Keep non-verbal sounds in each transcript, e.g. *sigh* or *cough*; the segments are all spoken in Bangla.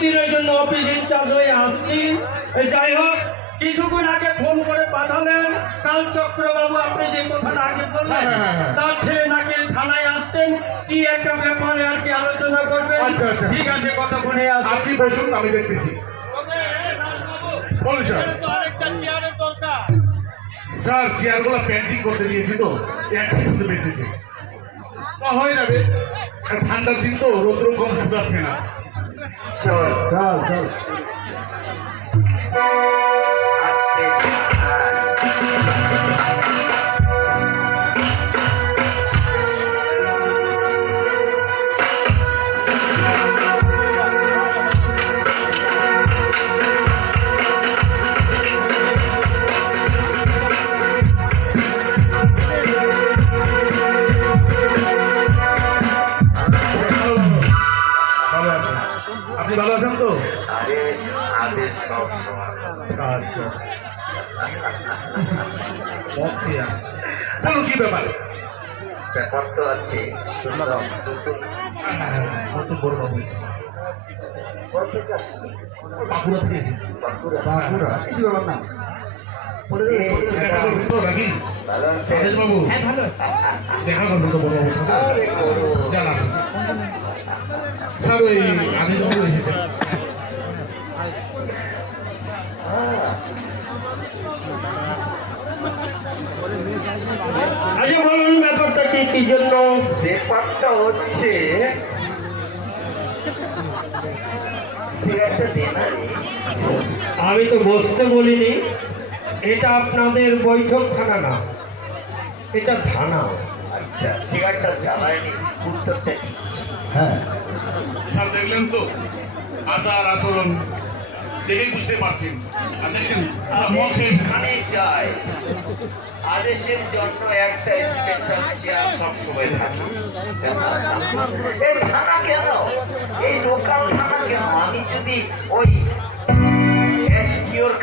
কিছুদিনের জন্য অফিস ইনচার্জ হয়ে আসছি। যাই হোক কিছুক্ষণ আগে ফোন করে পাঠালেন কাল চক্রবাবু আপনি যে কথাটা আগে বললেন হ্যাঁ, হ্যাঁ, হ্যাঁ। তার ছেলে নাকি থানায় আসছেন কি একটা ব্যাপারে আর কি আলোচনা করবেন? আচ্ছা, আচ্ছা। ঠিক আছে কতক্ষণে আপনি বসুন আমি দেখতেছি। বলুন স্যার। স্যার চেয়ারগুলো পেন্টিং করতে দিয়েছি তো একটা শুধু বেঁচেছে। তা হয়ে যাবে ঠান্ডার দিন তো রৌদ্র কম শুকাচ্ছে না। চল চল চল আপনি ভালো আছেন তো? আচ্ছা। বলুন কি ব্যাপার? ব্যাপার তো আছে। হ্যাঁ, বড়? বাঁকুড়া থেকে এসেছে। বাঁকুড়া। কিছু ব্যাপার না। দেখা করবেন তো নাকি ভালো আছেন? বলুন ব্যাপারটা কি কি জন্য ব্যাপারটা হচ্ছে। আমি তো বসতে বলিনি এটা আপনাদের বৈঠক খানা না। এটা থানা। আচ্ছা সিগারেটটা জ্বালায়নি উত্তরটা হ্যাঁ। স্যার দেখলেন তো? আচার আচরণ দেখেই বুঝতে পারছেন। আর দেখছেন আদেশ যেখানে যায় আদেশের জন্য একটা স্পেশাল চেয়ার সবসময় থাকে। এই থানা কেন? এই লোকাল থানা কেন? আমি যদি ওই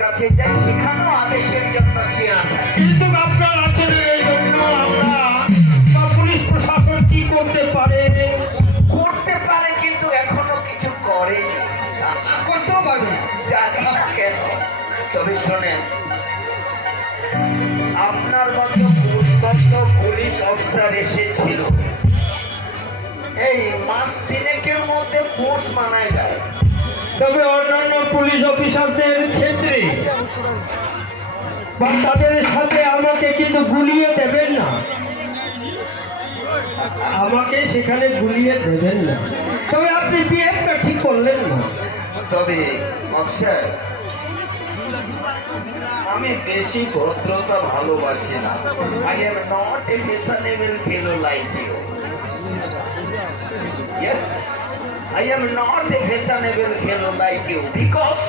কাছে যাই সেখানেও আদেশের জন্য চেয়ার কিন্তু আপনার আচরণের জন্য আমরা পুলিশ প্রশাসন কি করতে পারে? করতে পারে কিন্তু এখনও কিছু করে করতেও পারে জানি না কেন। তবে শোনেন আপনার মতো উৎকণ্ঠ পুলিশ অফিসার এসেছিল। এই মাস তিনেকের মধ্যে পোষ মানায় যায়। তবে অন্যান্য পুলিশ অফিসারদের ক্ষেত্রে বা তাদের সাথে আমাকে কিন্তু গুলিয়ে দেবেন না। আমাকে সেখানে গুলিয়ে দেবেন না। তবে আপনি বিহেভটা ঠিক করলেন না। তবে অফিসার আমি বেশি ভদ্রতা ভালোবাসি না। I am not a fashionable fellow like you Yes, I am not a fashionable fellow like you because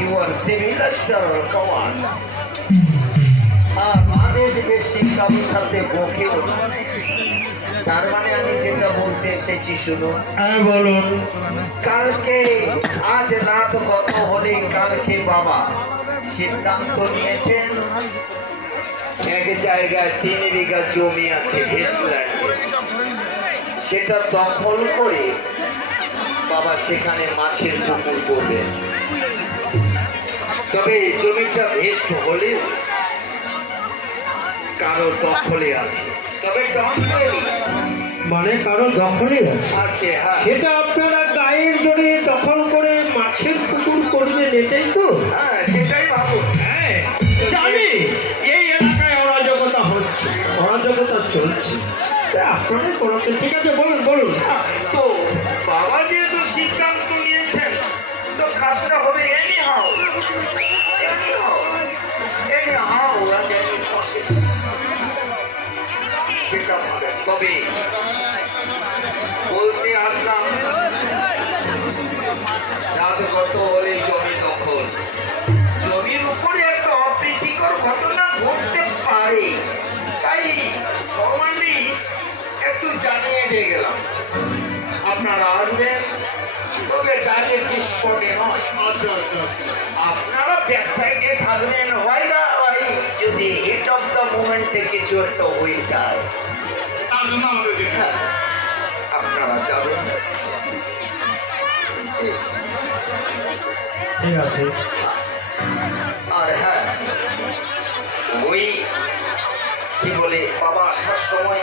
you are civilizer command. আর আদেশ বেশি কারোর সাথে বকেও না। তার মানে আমি যেটা বলতে এসেছি শুনুন হ্যাঁ বলুন। কালকে আজ রাত কত হলে কালকে বাবা সিদ্ধান্ত নিয়েছেন এক জায়গায় তিন বিঘা জমি আছে ভেসল্যান্ডে সেটা দখল করে বাবা সেখানে মাছের পুকুর করবেন। তবে জমিটা ভেস্ট হলেও কারও দখলে আছে। তবে দখলে মানে কারও দখলে আছে হ্যাঁ। সেটা আপনারা গায়ের জোরে দখল করে মাছের পুকুর করবেন এটাই তো? হ্যাঁ সেটাই ভাবুন হ্যাঁ জানি। এই এলাকায় অরাজকতা হচ্ছে অরাজকতা চলছে। তা আপনাদের করাচ্ছে ঠিক আছে বলুন বলুন। তো বাবা যেহেতু সিদ্ধান্ত নিয়েছেন তো কাজটা হবে anyhow anyhow anyhow সেটা হবে তবে বলতে আসলাম রাত কত হলে জমি দখল জমির উপরে একটা অপ্রীতিকর ঘটনা ঘটতে পারে তাই ফরমালি একটু জানিয়ে দিয়ে গেলাম আপনারা আসবেন তবে ডাইরেক্ট স্পটে নয়। আপনারা ব্যাক কিছু একটা হয়ে যায়। তার জন্য আমাদের যেতে হ্যাঁ, আপনারা যাবেন। ঠিক আছে। আর হ্যাঁ ওই কি বলে বাবা আসার সময়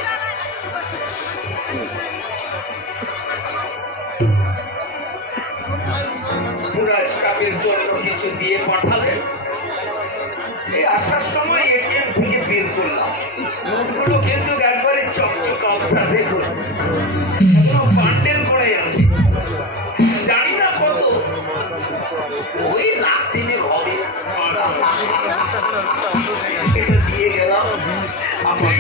পুরা স্টাফের জন্য কিছু দিয়ে পাঠালেন। এই আসার সময় এটিএম বের করলাম। নোটগুলো কিন্তু একবারে চকচক অবস্থা দেখুন। এখনও বান্ডেল করে আছে। জানি না কত। ওই লাখ তিনের হবে এটা দিয়ে গেলাম। আমার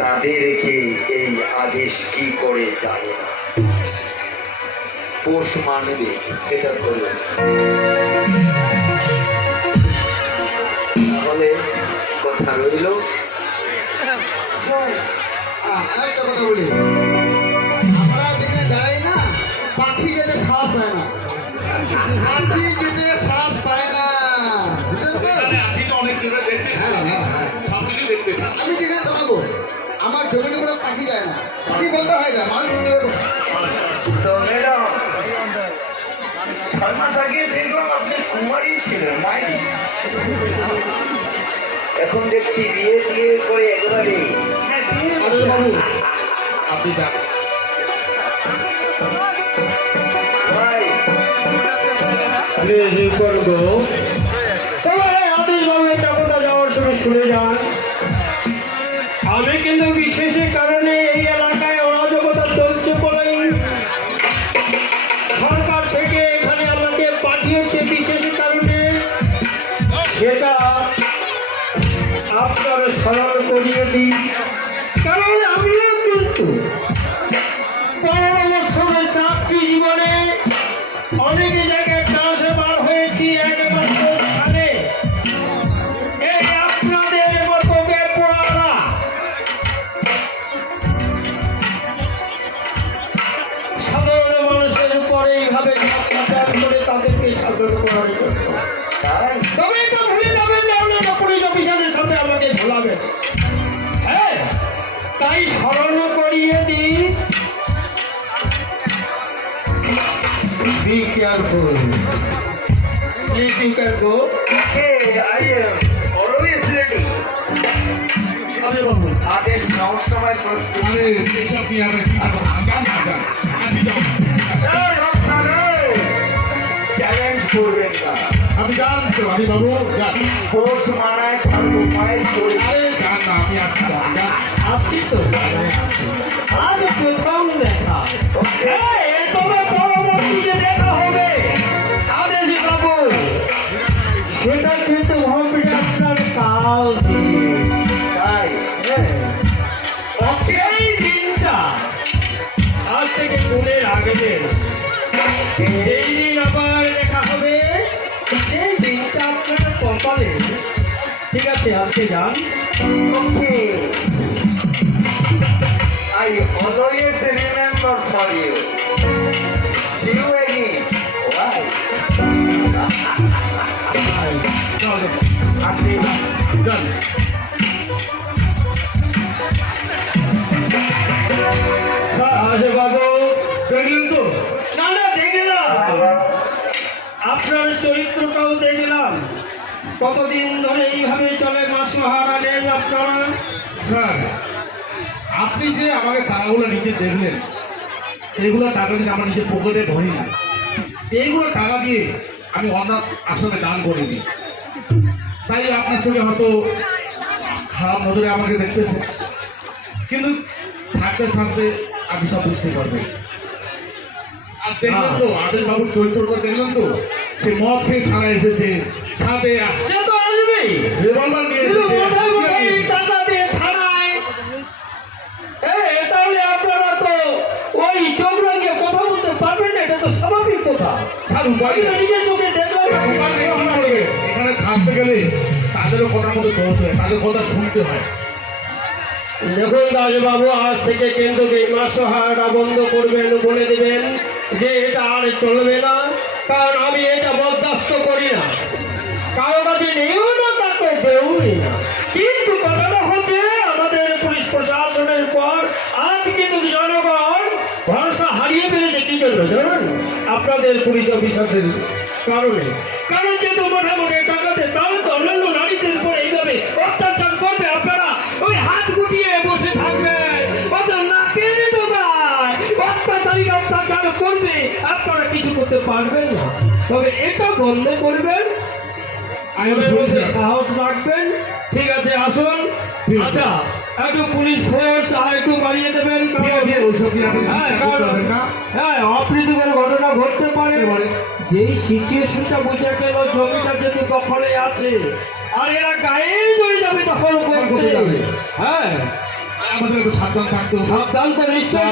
তাদেরকে এই আদেশ কি করে জানে পোষ মানবে, এটা করুন তাহলে কথা রইল। আমরা যেখানে দাঁড়াই না, পাখি যেতে সাহস পায় না। পাখি যেতে পাখি বন্ধ হয়ে যায় মানুষ বন্ধ। তো ম্যাডাম ছয় মাস আগে দেখলাম আপনি কুমারী ছিলেন নাই এখন দেখছি বিয়ে টিয়ে করে একেবারে। বাবু আপনি যান। ভাই প্লিজ ইউ ক্যান গো তবে আদেশ বাবু একটা কথা যাওয়ার সময় শুনে যান। আদেশ নেওয়ার সময় প্রস্তুত এসব নিয়ে। চ্যালেঞ্জ করবেন না আপনি যান তো, বাবু মারায় ছাড়বো মায়ের আরে না। আছি তো আজ প্রথম দেখা দিন আবার দেখা হবে সেই দিনটা আপনার কপালে ঠিক আছে আজকে যান ওকে. See you again. Why? *laughs* আপনি যান চরিত্রটাও দেখলাম। কতদিন ধরে এইভাবে চলে মাস হারালেন আপনারা? স্যার আপনি যে আমাকে টাকাগুলো নিতে দেখলেন এইগুলো টাকা দিয়ে আমার নিজের পকেটে ভরি না। এইগুলো টাকা দিয়ে আমি অনাথ আসলে দান করিনি। তাই আপনার চোখে হয়তো খারাপ নজরে আমাকে দেখতেছে কিন্তু থাকতে থাকতে আপনি সব বুঝতে পারবেন। আর দেখলেন তো আদেশ বাবুর চরিত্রটা দেখলেন তো? সে মদ খেয়ে থানায় এসেছে সাথে সে তো আসবেই রেভলভার নিয়ে টাকা দিয়ে থানায়। তাহলে আপনারা তো ওই চোখ কথা বলতে পারবেন না এটা তো স্বাভাবিক কথা। চোখে দেখলাম? এখানে থাকতে গেলে তাদেরও কথা মতো চলতে হয় তাদের কথা শুনতে হয়। দেখুন দাসবাবু আজ থেকে কিন্তু এই মাস হারাটা বন্ধ করবেন বলে দেবেন যে এটা আর চলবে না। কারণ আমি এটা বরদাস্ত করি না। কারও কাছে নেও না তাকে দেউই না। কিন্তু কথাটা হচ্ছে, আমাদের পুলিশ প্রশাসনের পর আজ কিন্তু জনগণ ভরসা হারিয়ে ফেলেছে। কি জন্য জানেন? আপনাদের পুলিশ অফিসারদের কারণে। কারণ যেহেতু মোটামুটি টাকাতে তাহলে তো অন্যান্য নারীদের উপর এইভাবে অত্যাচার করবে আপনারা। ওই হাত গুটিয়ে বসে থাকবেন। অত নাকের ডোবায় অত্যাচারী অত্যাচার করবে আপনারা। কিছু করতে পারবেন না। তবে এটা বন্ধ করবেন। শুনছি মধ্যে সাহস রাখবেন। ঠিক আছে আসুন। আচ্ছা একটু পুলিশ ফোর্স আর একটু বাড়িয়ে দেবেন। হ্যাঁ হ্যাঁ অপ্রীতিকর ঘটনা ঘটতে পারে। যেই সিচুয়েশনটা বুঝে গেল জমিটা যদি দখলে আছে আর এরা গায়ে চলে যাবে দখল করতে করতে হ্যাঁ। সাবধান থাকতে সাবধান তো নিশ্চয়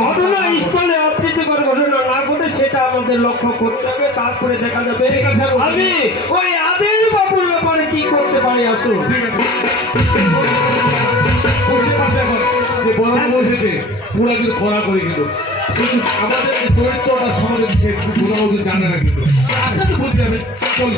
ঘটনা স্থলে অপ্রীতিকর ঘটনা ঘটে সেটা আমাদের লক্ষ্য করতে হবে তারপরে দেখা যাবে। আমি ওই আদেশ বাবুর ব্যাপারে কি করতে পারি আসুন। কিন্তু করা করে কিন্তু। কিন্তু আমাদের চরিত্রটা সমাজে সে পুরো জানে না কিন্তু। আস্তে আস্তে বুঝতে হবে।